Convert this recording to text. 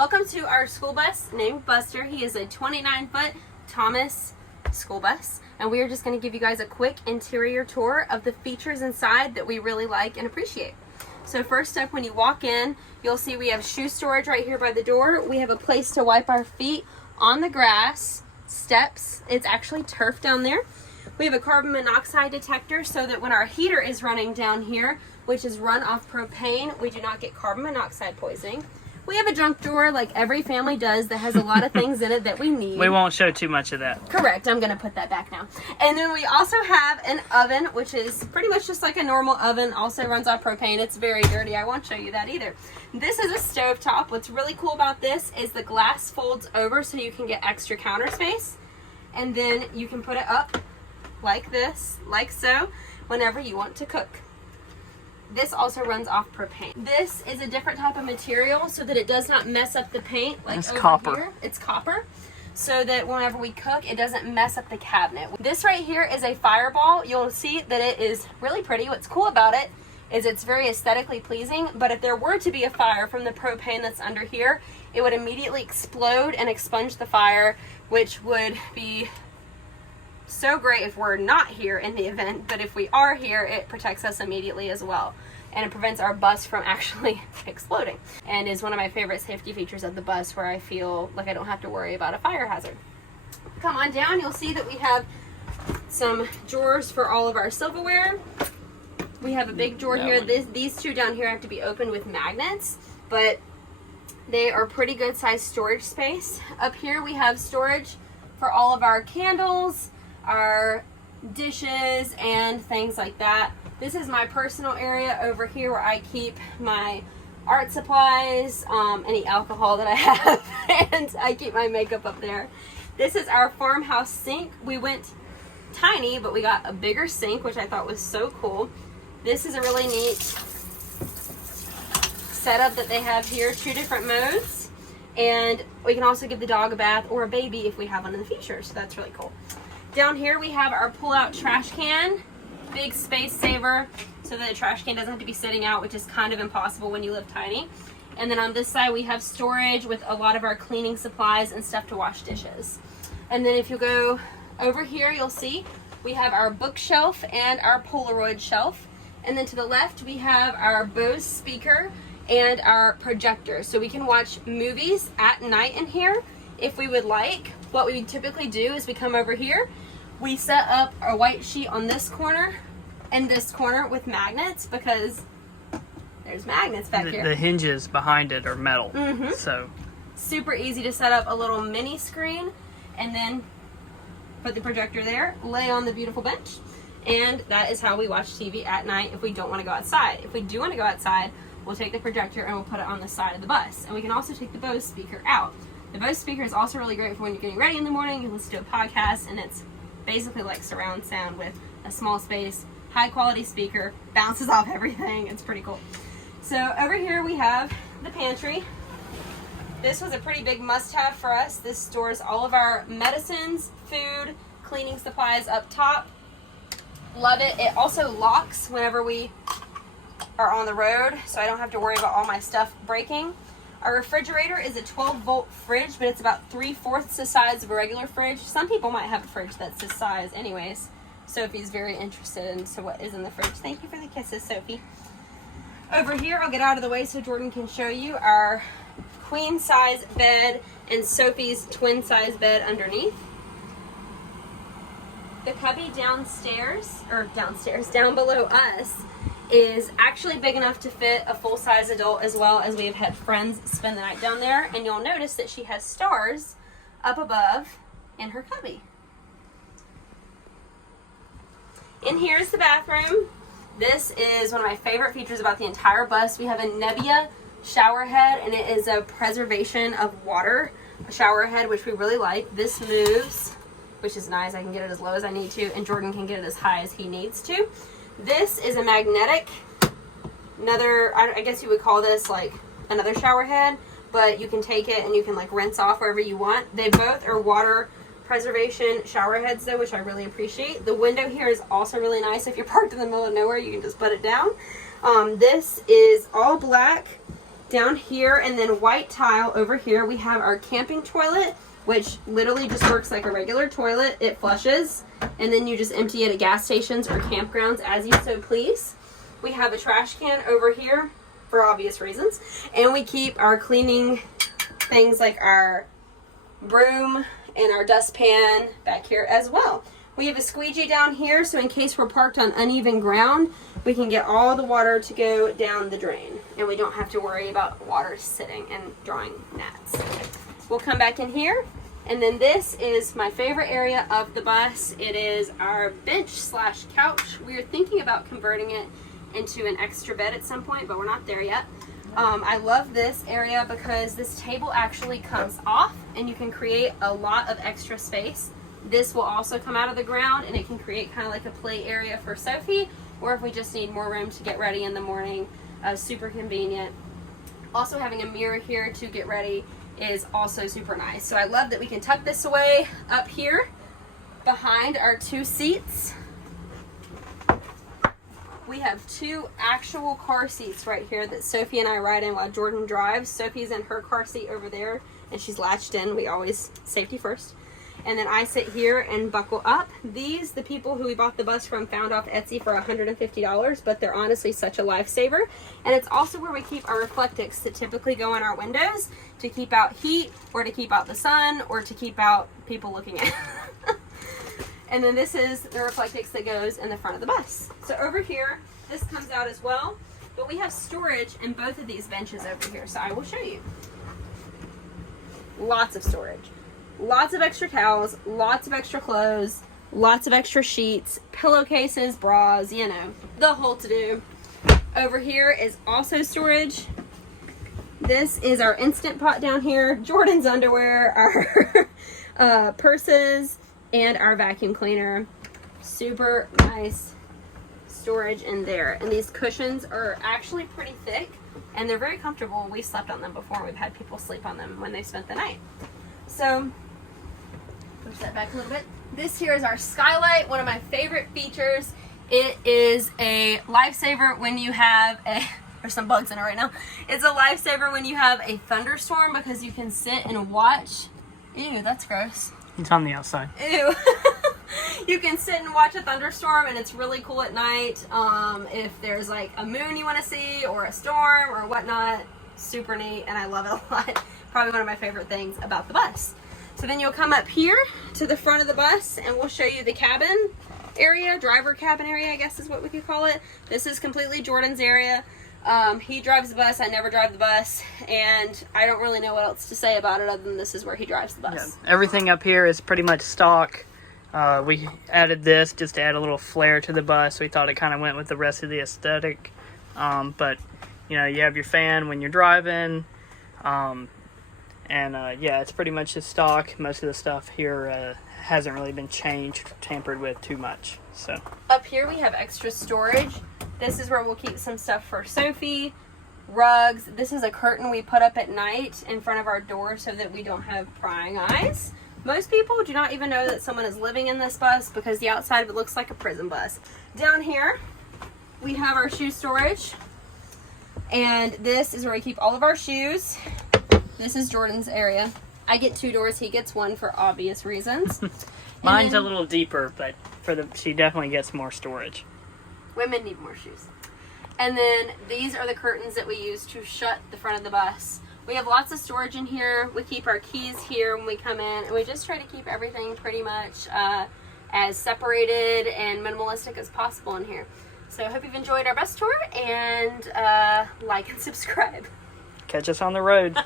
Welcome to our school bus named Buster. He is a 29-foot Thomas school bus, and we are just going to give you guys a quick interior tour of the features inside that we really like and appreciate. So first up, when you walk in, you'll see we have shoe storage right here by the door. We have a place to wipe our feet on the grass, steps. It's actually turf down there. We have a carbon monoxide detector so that when our heater is running down here, which is run off propane, we do not get carbon monoxide poisoning. We have a junk drawer like every family does that has a lot of things in it that we need. We won't show too much of that. Correct. I'm going to put that back now. And then we also have an oven, which is pretty much just like a normal oven. Also runs on propane. It's very dirty. I won't show you that either. This is a stovetop. What's really cool about this is the glass folds over so you can get extra counter space. And then you can put it up like this, like so, whenever you want to cook. This also runs off propane. This is a different type of material so that it does not mess up the paint. Like it's over copper. Here, it's copper, so that whenever we cook, it doesn't mess up the cabinet. This right here is a fireball. You'll see that it is really pretty. What's cool about it is it's very aesthetically pleasing, but if there were to be a fire from the propane that's under here, it would immediately explode and expunge the fire, which would be so great if we're not here in the event, but if we are here, it protects us immediately as well, and it prevents our bus from actually exploding, and is one of my favorite safety features of the bus, where I feel like I don't have to worry about a fire hazard. Come on down, you'll see that we have some drawers for all of our silverware. We have a big drawer here. These two down here have to be opened with magnets, but they are pretty good sized storage space. Up here we have storage for all of our candles, our dishes, and things like that. This is my personal area over here where I keep my art supplies, any alcohol that I have, and I keep my makeup up there. This is our farmhouse sink. We went tiny, but we got a bigger sink, which I thought was so cool. This is a really neat setup that they have here, 2 different modes, and we can also give the dog a bath or a baby if we have one in the future, so that's really cool. Down here we have our pull-out trash can, big space saver, so that the trash can doesn't have to be sitting out, which is kind of impossible when you live tiny. And then on this side we have storage with a lot of our cleaning supplies and stuff to wash dishes. And then if you go over here, you'll see we have our bookshelf and our Polaroid shelf. And then to the left we have our Bose speaker and our projector, so we can watch movies at night in here if we would like. What we typically do is we come over here, we set up our white sheet on this corner and this corner with magnets, because there's magnets back here. The hinges behind it are metal, so super easy to set up a little mini screen, and then put the projector there, lay on the beautiful bench, and that is how we watch TV at night if we don't want to go outside. If we do want to go outside, we'll take the projector and we'll put it on the side of the bus, and we can also take the Bose speaker out. The Bose speaker is also really great for when you're getting ready in the morning, you listen to a podcast, and it's basically like surround sound with a small space, high quality speaker, bounces off everything. It's pretty cool. So over here we have the pantry. This was a pretty big must-have for us. This stores all of our medicines, food, cleaning supplies up top. Love it. It also locks whenever we are on the road, so I don't have to worry about all my stuff breaking. Our refrigerator is a 12-volt fridge, but it's about 3/4 the size of a regular fridge. Some people might have a fridge that's this size anyways. Sophie's very interested into what is in the fridge. Thank you for the kisses, Sophie. Over here, I'll get out of the way so Jordan can show you our queen size bed and Sophie's twin size bed underneath. The cubby down below us is actually big enough to fit a full-size adult, as well as we have had friends spend the night down there, and you'll notice that she has stars up above in her cubby. In here is the bathroom. This is one of my favorite features about the entire bus. We have a Nebia shower head, and it is a preservation of water shower head, which we really like. This moves, which is nice. I can get it as low as I need to, and Jordan can get it as high as he needs to. This is a magnetic, I guess you would call this like another shower head, but you can take it and you can like rinse off wherever you want. They both are water preservation shower heads though, which I really appreciate. The window here is also really nice. If you're parked in the middle of nowhere, you can just put it down. This is all black, down here, and then white tile over here. We have our camping toilet, which literally just works like a regular toilet. It flushes, and then you just empty it at gas stations or campgrounds as you so please. We have a trash can over here for obvious reasons, and we keep our cleaning things like our broom and our dustpan back here as well. We have a squeegee down here, so in case we're parked on uneven ground, we can get all the water to go down the drain, and we don't have to worry about water sitting and drawing gnats. We'll come back in here, and then this is my favorite area of the bus. It is our bench slash couch. We are thinking about converting it into an extra bed at some point, but we're not there yet. I love this area because this table actually comes off, and you can create a lot of extra space. This will also come out of the ground, and it can create kind of like a play area for Sophie, or if we just need more room to get ready in the morning, super convenient. Also having a mirror here to get ready is also super nice. So I love that we can tuck this away up here behind our 2 seats. We have 2 actual car seats right here that Sophie and I ride in while Jordan drives. Sophie's in her car seat over there, and she's latched in. We always safety first. And then I sit here and buckle up. These, the people who we bought the bus from found off Etsy for $150, but they're honestly such a lifesaver. And it's also where we keep our reflectix that typically go in our windows to keep out heat, or to keep out the sun, or to keep out people looking at it. And then this is the reflectix that goes in the front of the bus. So over here, this comes out as well, but we have storage in both of these benches over here, so I will show you. Lots of storage. Lots of extra towels, lots of extra clothes, lots of extra sheets, pillowcases, bras, you know, the whole to-do. Over here is also storage. This is our Instant Pot down here, Jordan's underwear, our purses, and our vacuum cleaner. Super nice storage in there. And these cushions are actually pretty thick, and they're very comfortable. We slept on them before. We've had people sleep on them when they spent the night. So, push that back a little bit. This here is our Skylight, one of my favorite features. It is a lifesaver when you have a, there's some bugs in it right now. It's a lifesaver when you have a thunderstorm, because you can sit and watch. Ew, that's gross. It's on the outside. Ew. You can sit and watch a thunderstorm, and it's really cool at night. If there's like a moon you want to see, or a storm or whatnot, super neat, and I love it a lot. Probably one of my favorite things about the bus. So then you'll come up here to the front of the bus, and we'll show you the cabin area, driver cabin area, I guess is what we could call it. This is completely Jordan's area. He drives the bus, I never drive the bus, and I don't really know what else to say about it other than this is where he drives the bus. Yeah, everything up here is pretty much stock. We added this just to add a little flair to the bus. We thought it kind of went with the rest of the aesthetic. But, you know, you have your fan when you're driving. Yeah, it's pretty much just stock. Most of the stuff here hasn't really been changed or tampered with too much. So up here we have extra storage. This is where we'll keep some stuff for Sophie, rugs. This is a curtain we put up at night in front of our door so that we don't have prying eyes. Most people do not even know that someone is living in this bus because the outside of it looks like a prison bus. Down here we have our shoe storage, and this is where we keep all of our shoes. This is Jordan's area. I get 2 doors, he gets 1 for obvious reasons. Mine's a little deeper, but she definitely gets more storage. Women need more shoes. And then these are the curtains that we use to shut the front of the bus. We have lots of storage in here. We keep our keys here when we come in, and we just try to keep everything pretty much as separated and minimalistic as possible in here. So I hope you've enjoyed our bus tour, and like and subscribe. Catch us on the road.